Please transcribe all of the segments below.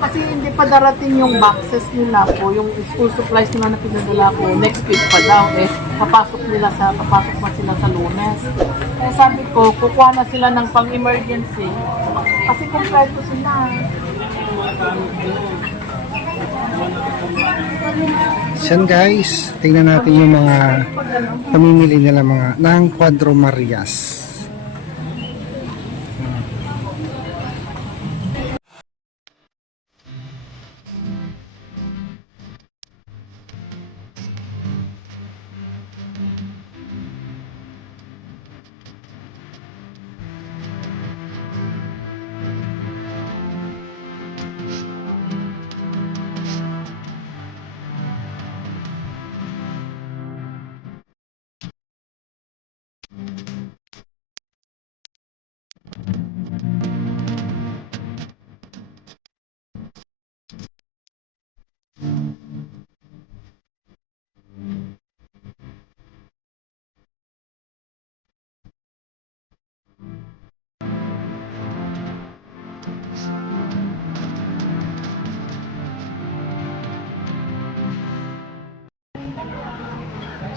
Kasi hindi pa darating yung boxes nila po, yung school supplies nila na pinadala ko, next week pa daw eh, papasok pa sila sa Lunes. Kaya sabi ko, kukuha na sila ng pang-emergency. Kasi kompleto sila. Yan guys, tingnan natin yung mga pamimili nila ng Cuadro Marias.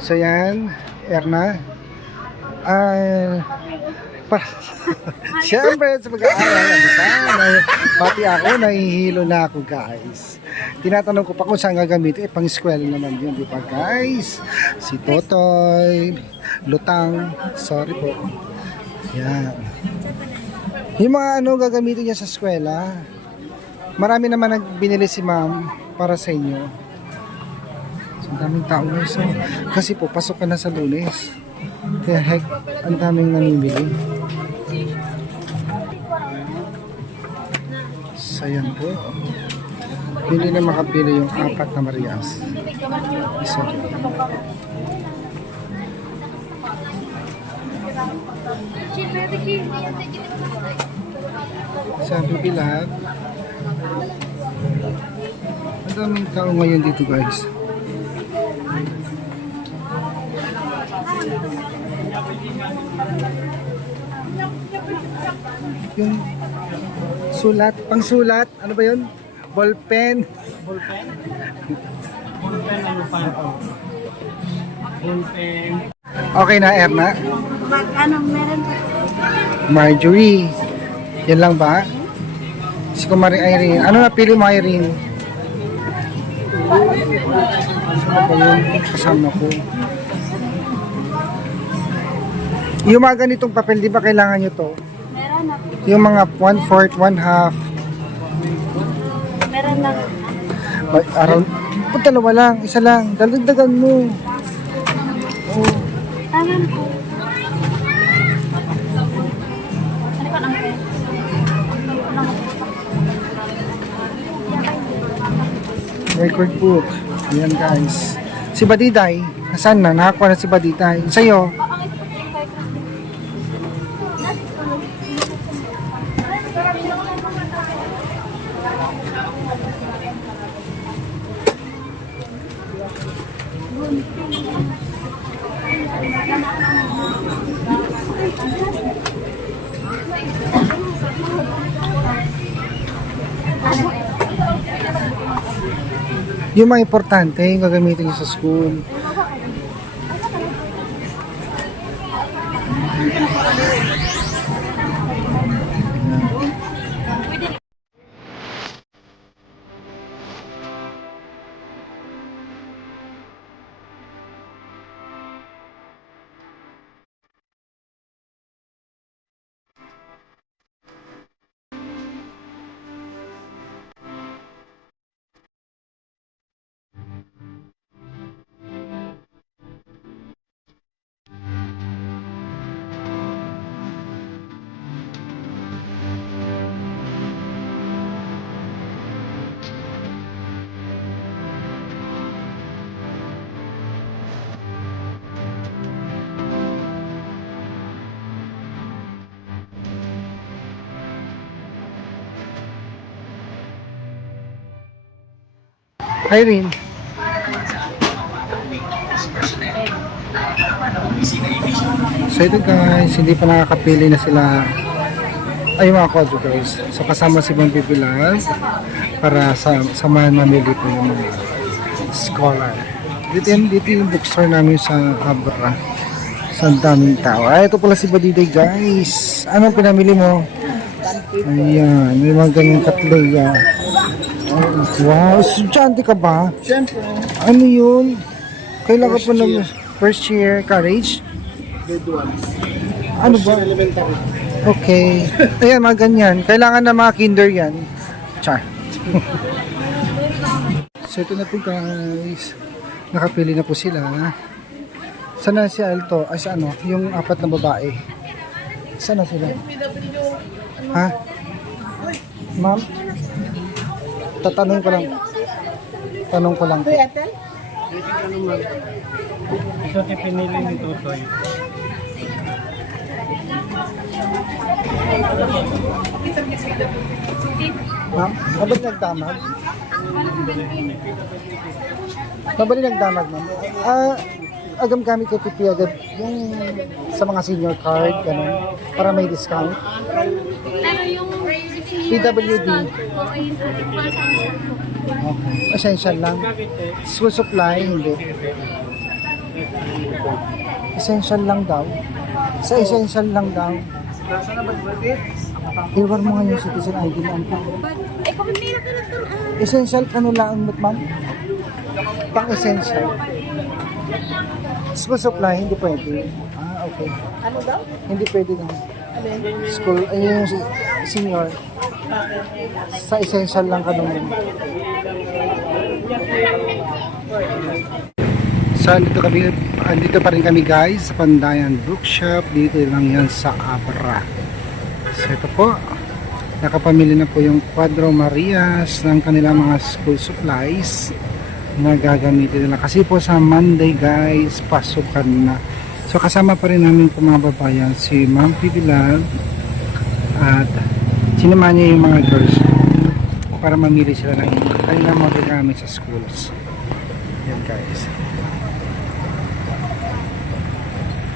So yan, Erna. Siyempre sa pag-aaral, pati ako, nahihilo na ako guys. Tinatanong ko pa kung saan gagamitin, pang eskwela naman yun, di ba guys? Si Totoy, Lutang, sorry po. Yan. Yung mga gagamitin niya sa eskwela, marami naman nagbinili si ma'am para sa inyo. Ang daming tao guys. So, kasi po, pasok ka na sa Lunes. Kaya heck, ang daming namimili. So, yan po. Hindi na makapili yung 4 na Marias. Isa dyan. Sabi bilag. Ang daming tao ngayon dito guys. Yung sulat, pangsulat, ano ba yun? Ballpen. Ballpen? Ballpen ano pa ito? Ballpen. Okay na, Erna? Anong meron pa? Marjorie. Yan lang ba? Si Kumari Irene. Ano napili mo, Irene? Ano ba yun? Kasama ko. Yung mga ganitong papel, di ba kailangan nyo to? Meron na. Yung mga 1/4, 1/2. Meron na. Around, dalawa lang, isa lang. Dalagdagan mo. Oh. Tama po. Ano pa naman? Record book. Ayan guys. Si Badiday, nasaan na? Nakakuha na si Badiday. Sa'yo? Yung mga importante, yung gagamitin nyo sa school. Irene. So ito guys, hindi pa nakakapili na sila ay mga Quadro Girls. So kasama si Ma'am Bibilan para samahan mamili po yung mga scholar. Dito yung bookstore namin sa Abra. Sa daming tao. Ay, ito pala si Badiday guys. Anong pinamili mo? Ayan, may mga ganyang katleya. Wow, estudyante ka ba? Siyempre. Ano yun? Kailan ka pa ng first year college? Grade 1. Ano ba? Elementary. Okay. Ayan, mga ganyan. Kailangan na mga kinder yan. Char. So, ito na po guys. Nakapili na po sila. Sana si Alto? Ay, sa ano? Yung apat na babae. Sana sila? Ha? Ma'am? Tatanong ko lang. Tanong ko lang. Ito pinili ni Tutoy. Ma'am, abad nagdamag? Mabali nagdamag, ma'am. Agam gamit ko tipi agad yung sa mga senior card, ganun, para may discount. Pero yung PWD. okay, Okay. Essential lang. School supply, hindi. Essential lang daw. Sa essential lang daw. Iwan mo nga yung citizen ID mo. Eh, kung hindi na Essential ka nila ang ma'am? Pang essential. School supply, hindi pwede. Ah, okay. Ano daw? Hindi pwede daw. School, ayun yung senior. Sa essential lang ka naman. So, andito pa rin kami guys sa Pandayan Bookshop. Dito lang yan sa Abra. So, ito po. Nakapamili na po yung Quadro Marias ng kanilang mga school supplies na gagamitin nila. Kasi po sa Monday guys, pasukan na. So, kasama pa rin namin po mga babayan si Ma'am Pibilal at sinama niya yung mga girls para mamili sila ng kanilang mga gamit sa schools. Yan guys.